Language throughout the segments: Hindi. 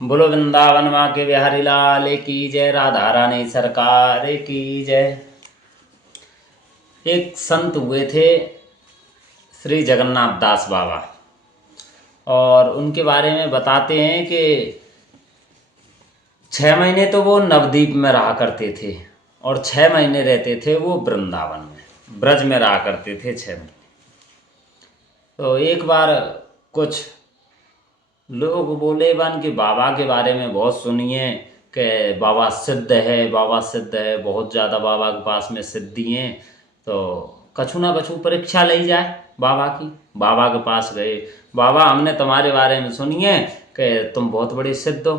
बोलो वृंदावन माँ के बिहारी लाल की जय, राधा रानी सरकार की जय। एक संत हुए थे श्री जगन्नाथ दास बाबा, और उनके बारे में बताते हैं कि 6 महीने तो वो नवद्वीप में रहा करते थे और 6 महीने रहते थे वो वृंदावन में, ब्रज में रहा करते थे 6 महीने। तो एक बार कुछ लोग बोले बन कि बाबा के बारे में बहुत सुनिए कि बाबा सिद्ध है, बाबा सिद्ध है, बहुत ज़्यादा बाबा के पास में सिद्धि हैं। तो कछु ना कछु परीक्षा ली जाए बाबा की। बाबा के पास गए, बाबा हमने तुम्हारे बारे में सुनिए कि तुम बहुत बड़े सिद्ध हो।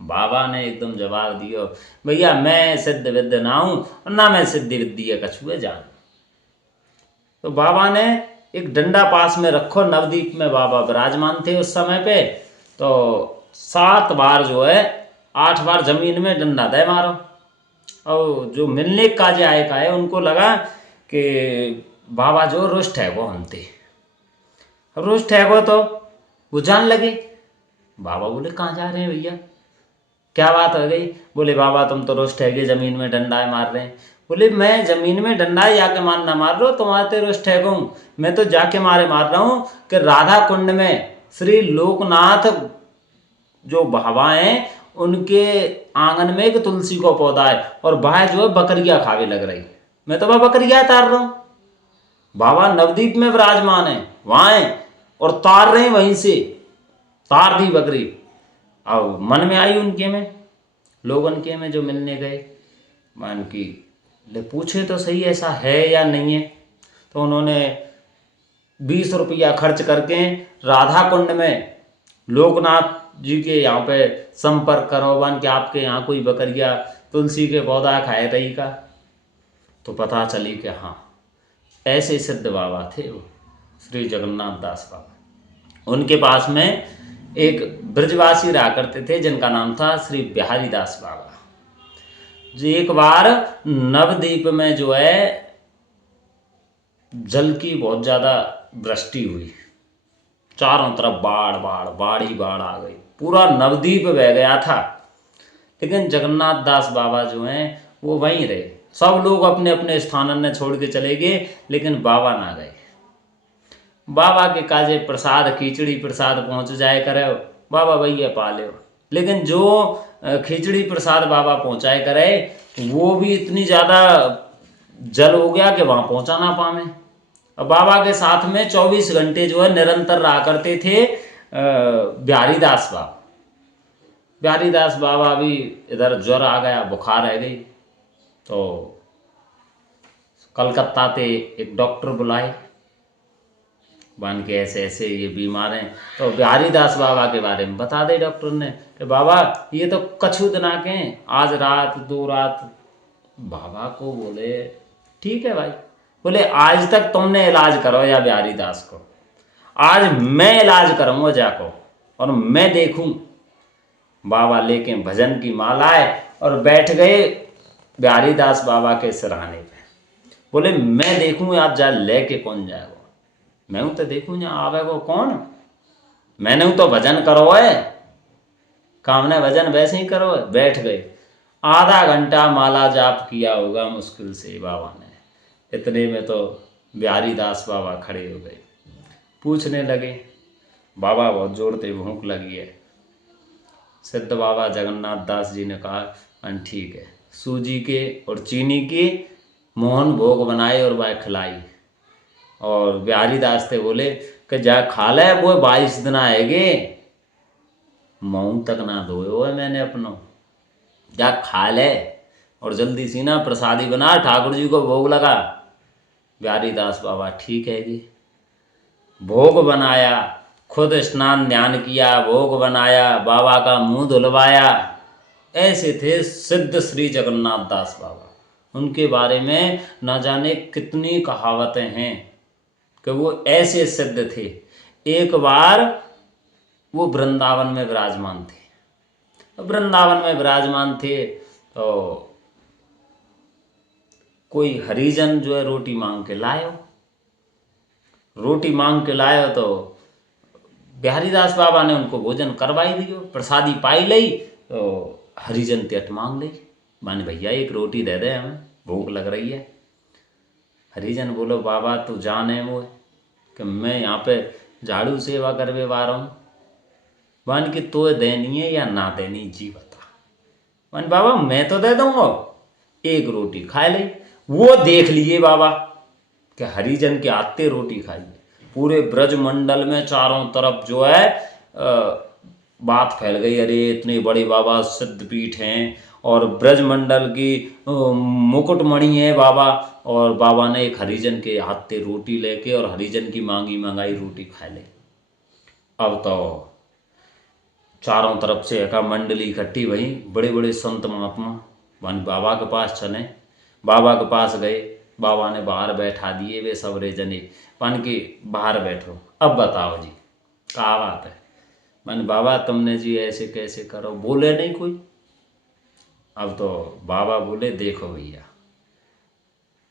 बाबा ने एकदम जवाब दियो, भैया मैं सिद्ध विद्ध ना हूँ और ना मैं सिद्धि विद्या कछु है जान। तो बाबा ने एक डंडा पास में रखो, नवद्वीप में बाबा विराजमान थे उस समय पे। तो 7 बार जो है 8 बार जमीन में डंडा दे मारो। और जो मिलने का जो आए का है उनको लगा कि बाबा जो रुष्ट है वो हम थे, रुष्ट है वो। तो वो जान लगे। बाबा बोले कहाँ जा रहे हैं भैया, क्या बात हो गई? बोले बाबा तुम तो रुष्ट है कि जमीन में डंडा मार रहे हैं। बोले मैं जमीन में डंडा जाके मारना मार रहा हूँ, तुम्हारे तो रुष्ट है कहूँ। मैं तो जाके मार रहा हूँ कि राधा कुंड में श्री लोकनाथ जो बाबा हैं उनके आंगन में एक तुलसी को पौधा है और वह जो है बकरियां खावे लग रही। मैं तो वह बकरियां तार रहा हूँ। बाबा नवद्वीप में विराजमान है वहां है और तार रहे हैं, वहीं से तार दी बकरी। अब मन में आई उनके में, लोग उनके में जो मिलने गए, मान की ले पूछे तो सही ऐसा है या नहीं है। तो उन्होंने 20 रुपया खर्च करके राधा कुंड में लोकनाथ जी के यहाँ पे संपर्क करो बन के आपके यहाँ कोई बकरिया तुलसी के पौधा खाए रही का। तो पता चली कि हाँ ऐसे सिद्ध बाबा थे वो श्री जगन्नाथ दास बाबा। उनके पास में एक ब्रजवासी रहा करते थे जिनका नाम था श्री बिहारी दास बाबा। जो एक बार नवद्वीप में जो है जल की बहुत ज़्यादा वृष्टि हुई, चारों तरफ बाढ़ बाढ़ बाढ़ ही बाढ़ आ गई, पूरा नवद्वीप बह गया था। लेकिन जगन्नाथ दास बाबा जो हैं वो वहीं रहे। सब लोग अपने अपने स्थानन ने छोड़ के चले गए लेकिन बाबा ना गए। बाबा के काजे प्रसाद खिचड़ी प्रसाद पहुंच जाए करे बाबा भैया पा ले। लेकिन जो खिचड़ी प्रसाद बाबा पहुंचाए करे वो भी इतनी ज़्यादा जल हो गया कि वहाँ पहुंचा ना पावे। और बाबा के साथ में 24 घंटे जो है निरंतर रहा करते थे बिहारी दास बाबा। बिहारी दास बाबा भी इधर ज्वर आ गया, बुखार रह गई। तो कलकत्ता से एक डॉक्टर बुलाए, बन के ऐसे ऐसे ये बीमार हैं। तो बिहारी दास बाबा के बारे में बता दे डॉक्टर ने कि बाबा ये तो कछु दिन के हैं, आज रात 2 रात। बाबा को बोले ठीक है भाई। बोले आज तक तुमने इलाज करो या बिहारी दास को, आज मैं इलाज करूँगा जाको और मैं देखूँ। बाबा लेके भजन की मालाए और बैठ गए बिहारी दास बाबा के सिरहाने पे। बोले मैं देखूँ आज जा लेके कौन जाएगा, मैं हूँ तो देखूँ जा आवे को कौन। मैंने हूँ तो भजन करो है, कामने भजन वैसे ही करो है। बैठ गए, आधा घंटा माला जाप किया होगा मुश्किल से बाबा ने। इतने में तो बिहारी दास बाबा खड़े हो गए, पूछने लगे बाबा बहुत जोर से भूख लगी है। सिद्ध बाबा जगन्नाथ दास जी ने कहा ठीक है। सूजी के और चीनी के मोहन भोग बनाए और वह खिलाई। और बिहारी दास थे बोले कि जा खा ले, वो 22 दिन आएगे, मुँह तक ना धोयो है मैंने अपनो, जा खा ले और जल्दी सी ना प्रसादी बना ठाकुर जी को भोग लगा। बिहारी दास बाबा ठीक है जी। भोग बनाया, खुद स्नान ध्यान किया, भोग बनाया, बाबा का मुंह धुलवाया। ऐसे थे सिद्ध श्री जगन्नाथ दास बाबा। उनके बारे में न जाने कितनी कहावतें हैं कि वो ऐसे सिद्ध थे। एक बार वो वृंदावन में विराजमान थे। वृंदावन में विराजमान थे तो कोई हरिजन जो है रोटी मांग के लायो। रोटी मांग के लायो तो बिहारीदास बाबा ने उनको भोजन करवाई दियो, प्रसादी पाई लई। तो हरिजन तेट मांग ली, माने भैया एक रोटी दे दे, हमें भूख लग रही है। हरिजन बोलो बाबा तू जाने वो कि मैं यहाँ पे झाड़ू सेवा करवे आ रहा हूँ, मान कि तो देनी है या ना देनी जी बता। मान बाबा मैं तो दे दूंगा, एक रोटी खा ली। वो देख लिए बाबा कि हरिजन के आते रोटी खाई। पूरे ब्रज मंडल में चारों तरफ जो है बात फैल गई, अरे इतने बड़े बाबा सिद्धपीठ हैं और ब्रज मंडल की मुकुटमणि है बाबा। और बाबा ने एक हरिजन के हाथ से रोटी लेके और हरिजन की मांगी मंगाई रोटी खा ले। अब तो चारों तरफ से एका मंडली इकट्ठी भई, बड़े बड़े संत महात्मा वन बाबा के पास चले। बाबा के पास गए, बाबा ने बाहर बैठा दिए वे सब रे जने, मान के बाहर बैठो, अब बताओ जी क्या बात है। मन बाबा तुमने जी ऐसे कैसे करो, बोले नहीं कोई। अब तो बाबा बोले देखो भैया,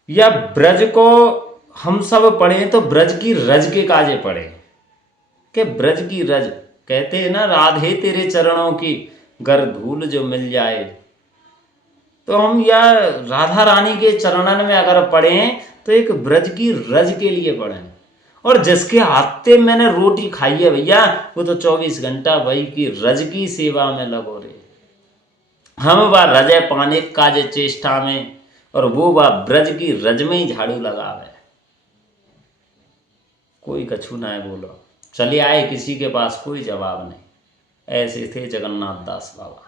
या ब्रज को हम सब पढ़े तो ब्रज की रज के काजे पढ़े, के ब्रज की रज कहते हैं ना, राधे तेरे चरणों की गर धूल जो मिल जाए। तो हम या राधा रानी के चरणन में अगर पढ़ें तो एक ब्रज की रज के लिए पढ़ें। और जिसके हाथे मैंने रोटी खाई है भैया, वो तो 24 घंटा भाई की रज की सेवा में लगो रे। हम वह रजे पाने काजे चेष्टा में, और वो वह ब्रज की रज में ही झाड़ू लगावे। कोई कछु ना है बोलो, चले आए किसी के पास कोई जवाब नहीं। ऐसे थे जगन्नाथ दास बाबा,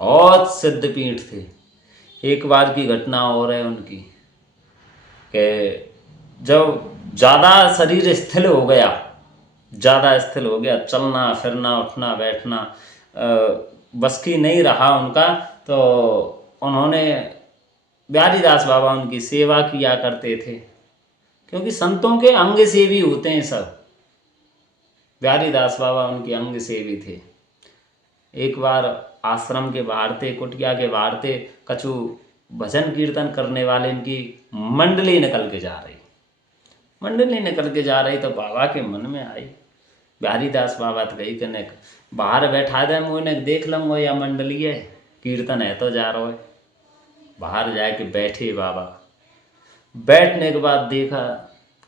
बहुत सिद्ध पीठ थे। एक बार की घटना और है उनकी कि जब ज़्यादा शरीर स्थिर हो गया, ज़्यादा स्थिर हो गया, चलना फिरना उठना बैठना बस की नहीं रहा उनका, तो उन्होंने बिहारीदास बाबा उनकी सेवा किया करते थे, क्योंकि संतों के अंग सेवी होते हैं सब। बिहारीदास बाबा उनके अंग सेवी थे। एक बार आश्रम के बाहर थे, कुटिया के बाहर थे, कछु भजन कीर्तन करने वाले इनकी मंडली निकल के जा रही, मंडली निकल के जा रही। तो बाबा के मन में आई, बिहारीदास बाबा तो गई कने बाहर बैठा दे, मुझे देख लूँगा या मंडली है, कीर्तन है तो जा रहा है। बाहर जाके बैठे बाबा, बैठने के बाद देखा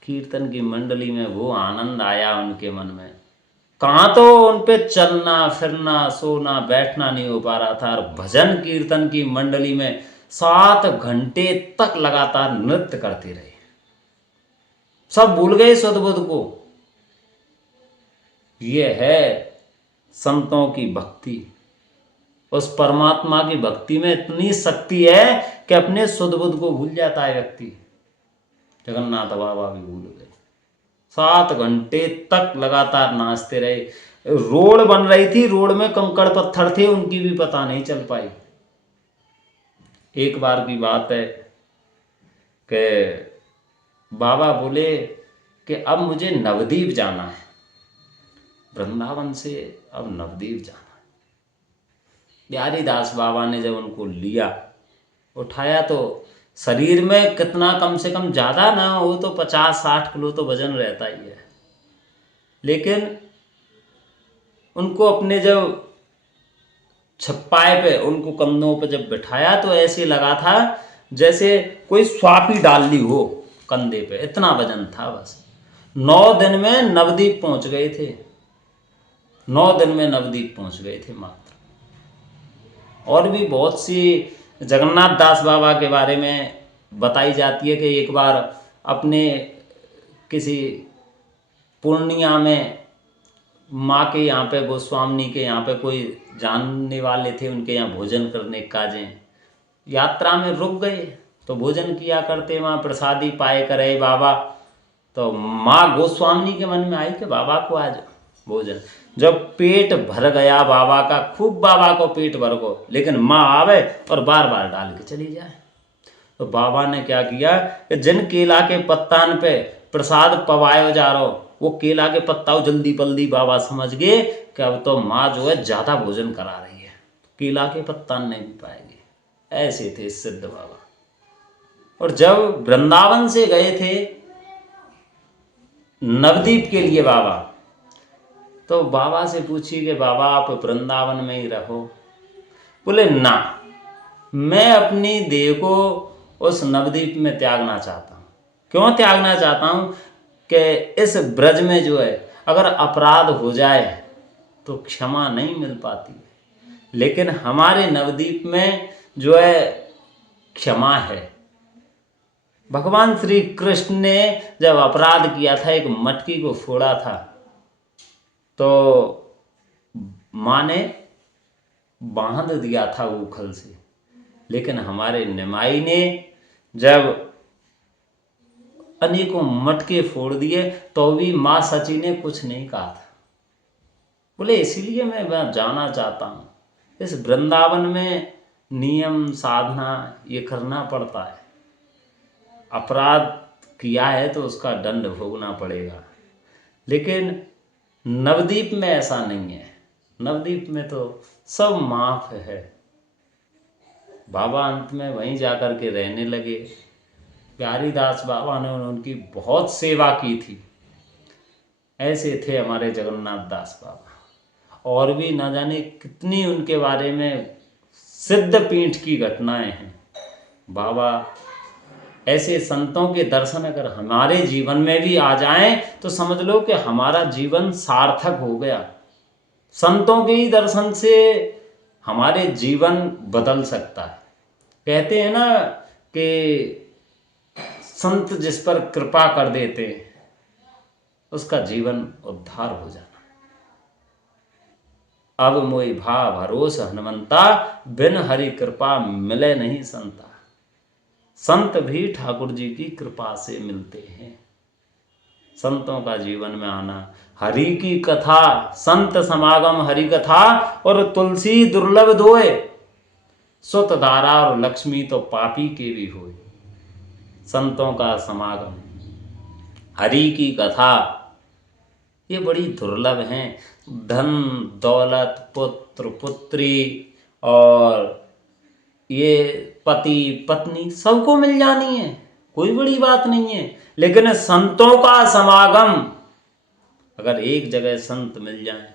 कीर्तन की मंडली में वो आनंद आया उनके मन में, कहाँ तो उन पे चलना फिरना सोना बैठना नहीं हो पा रहा था। और भजन कीर्तन की मंडली में 7 घंटे तक लगातार नृत्य करते रहे, सब भूल गए सद्बुद्ध को। ये है संतों की भक्ति, उस परमात्मा की भक्ति में इतनी शक्ति है कि अपने सद्बुद्ध को भूल जाता है व्यक्ति। जगन्नाथ बाबा भी भूल गए, 7 घंटे तक लगातार नाचते रहे। रोड बन रही थी, रोड में कंकड़ पत्थर थे, उनकी भी पता नहीं चल पाई। एक बार की बात है कि बाबा बोले कि अब मुझे नवद्वीप जाना है, वृंदावन से अब नवद्वीप जाना है। बिहारीदास बाबा ने जब उनको लिया उठाया तो शरीर में कितना, कम से कम ज़्यादा ना हो तो 50-60 किलो तो वजन रहता ही है। लेकिन उनको अपने जब छप्पाए पे, उनको कंधों पे जब बिठाया तो ऐसे लगा था जैसे कोई स्वापी डाल ली हो कंधे पे, इतना वजन था बस। 9 दिन में नवद्वीप पहुंच गए थे, 9 दिन में नवद्वीप पहुंच गए थे मात्र। और भी बहुत सी जगन्नाथ दास बाबा के बारे में बताई जाती है कि एक बार अपने किसी पूर्णिया में माँ के यहाँ पे, गोस्वामी के यहाँ पे कोई जानने वाले थे, उनके यहाँ भोजन करने काजे यात्रा में रुक गए तो भोजन किया करते, वहाँ प्रसादी पाए करे बाबा। तो माँ गोस्वामी के मन में आई कि बाबा को आज भोजन, जब पेट भर गया बाबा का, खूब बाबा को पेट भर गो, लेकिन माँ आवे और बार बार डाल के चली जाए। तो बाबा ने क्या किया कि जिन केला के पत्तान पे प्रसाद पवायो जा रहा हो, वो केला के पत्ता जल्दी पल्दी बाबा समझ गए कि अब तो माँ जो है ज़्यादा भोजन करा रही है, केला के पत्ता नहीं पाएंगे। ऐसे थे सिद्ध बाबा। और जब वृंदावन से गए थे नवद्वीप के लिए बाबा, तो बाबा से पूछी कि बाबा आप वृंदावन में ही रहो। बोले ना, मैं अपनी देह को उस नवद्वीप में त्यागना चाहता हूँ। क्यों त्यागना चाहता हूँ कि इस ब्रज में जो है अगर अपराध हो जाए तो क्षमा नहीं मिल पाती, लेकिन हमारे नवद्वीप में जो है क्षमा है। भगवान श्री कृष्ण ने जब अपराध किया था, एक मटकी को फोड़ा था, तो माँ ने बांध दिया था उखल से, लेकिन हमारे निमाई ने जब अनेकों मटके फोड़ दिए तो भी माँ सची ने कुछ नहीं कहा था। बोले इसीलिए मैं जाना चाहता हूँ। इस वृंदावन में नियम साधना ये करना पड़ता है। अपराध किया है तो उसका दंड भोगना पड़ेगा, लेकिन नवद्वीप में ऐसा नहीं है। नवद्वीप में तो सब माफ है। बाबा अंत में वहीं जाकर के रहने लगे। प्यारीदास बाबा ने उनकी बहुत सेवा की थी। ऐसे थे हमारे जगन्नाथ दास बाबा। और भी न जाने कितनी उनके बारे में सिद्ध पीठ की घटनाएं हैं। बाबा ऐसे संतों के दर्शन अगर हमारे जीवन में भी आ जाएं तो समझ लो कि हमारा जीवन सार्थक हो गया। संतों के ही दर्शन से हमारे जीवन बदल सकता है। कहते हैं ना कि संत जिस पर कृपा कर देते उसका जीवन उद्धार हो जाना। अब मोई भा भरोस हनुमंता, बिन हरि कृपा मिले नहीं संता। संत भी ठाकुर जी की कृपा से मिलते हैं। संतों का जीवन में आना, हरि की कथा, संत समागम हरि कथा और तुलसी दुर्लभ दोए, सुत धारा और लक्ष्मी तो पापी के भी होए। संतों का समागम, हरि की कथा ये बड़ी दुर्लभ हैं। धन दौलत पुत्र पुत्री और ये पति पत्नी सबको मिल जानी है, कोई बड़ी बात नहीं है। लेकिन संतों का समागम, अगर एक जगह संत मिल जाए,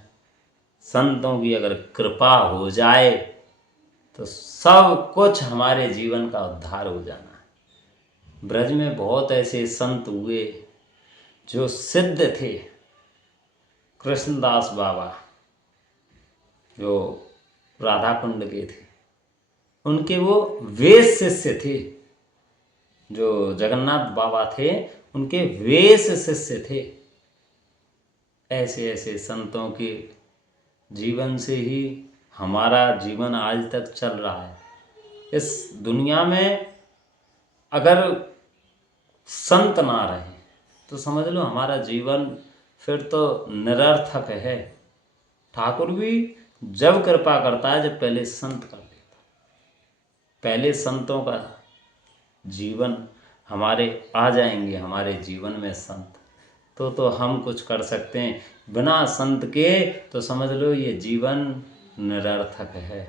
संतों की अगर कृपा हो जाए तो सब कुछ हमारे जीवन का उद्धार हो जाना है। ब्रज में बहुत ऐसे संत हुए जो सिद्ध थे। कृष्णदास बाबा जो राधा कुंड के थे, उनके वो वेश शिष्य थे। जो जगन्नाथ बाबा थे उनके वेश शिष्य थे। ऐसे ऐसे संतों के जीवन से ही हमारा जीवन आज तक चल रहा है। इस दुनिया में अगर संत ना रहे तो समझ लो हमारा जीवन फिर तो निरर्थक है। ठाकुर भी जब कृपा करता है जब पहले संत कर देता, पहले संतों का जीवन हमारे आ जाएंगे हमारे जीवन में संत, तो हम कुछ कर सकते हैं। बिना संत के तो समझ लो ये जीवन निरर्थक है।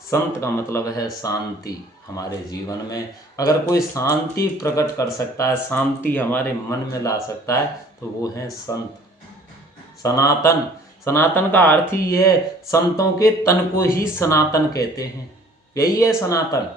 संत का मतलब है शांति। हमारे जीवन में अगर कोई शांति प्रकट कर सकता है, शांति हमारे मन में ला सकता है, तो वो है संत। सनातन, सनातन का अर्थ ही है, संतों के तन को ही सनातन कहते हैं। यही है सनातन।